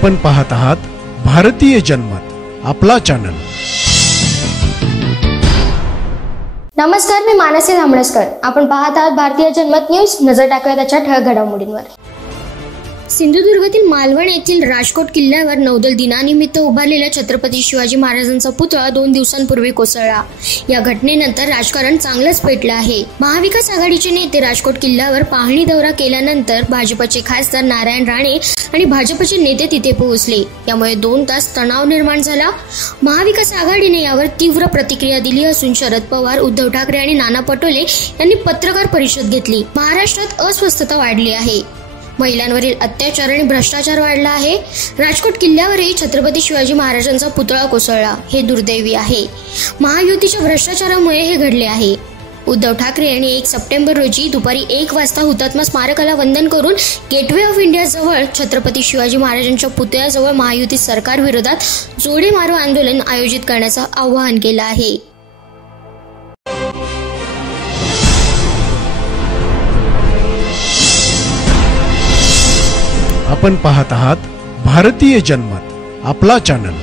आपण पाहत आहात भारतीय जनमत, आपला चॅनल। नमस्कार, मी मानसी धामणसकर। आपण पाहत आहात भारतीय जनमत न्यूज। नजर टाकूया त्याच्या ठळक घडामोडींवर। सिंधुदुर्गातील मालवण येथील राजकोट किल्ल्यावर नौदल दिनानिमित्त उभारलेल्या छत्रपती शिवाजी महाराजांचा पुतळा 2 दिवसांपूर्वी कोसळला। या घटनेनंतर राजकारण चांगलंच पेटलं आहे। महाविकास आघाडीचे नेते राजकोट किल्ल्यावर पाहणी दौरा केल्यानंतर भाजपचे खासदार नारायण राणे आणि भाजपचे नेते तिथे पोहोचले। यामुळे 2 तास तणाव निर्माण झाला। महाविकास आघाडीने यावर तीव्र प्रतिक्रिया दिली असून शरद पवार, उद्धव ठाकरे आणि नाना पटोले यांनी पत्रकार परिषद घेतली। महाराष्ट्रात अस्वस्थता वाढली आहे। महिलांवरील अत्याचार आणि भ्रष्टाचार वाढला आहे। राजकोट किल्ल्यावरही छत्रपती शिवाजी महाराजांचा पुतळा कोसळला, हे दुर्दैवी आहे। महायुतीच्या भ्रष्टाचारामुळे हे घडले आहे। उद्धव ठाकरे यांनी 1 सप्टेंबर रोजी दुपारी 1 वाजता हुतात्मा स्मारकाला वंदन करून गेटवे ऑफ इंडिया जवळ छत्रपती शिवाजी महाराजांच्या पुतळ्याजवळ महायुती सरकार विरोधात जोडे मारो आंदोलन आयोजित करण्याचं आवाहन केलं आहे। आपण पाहत आहात भारतीय जनमत, आपला चॅनल।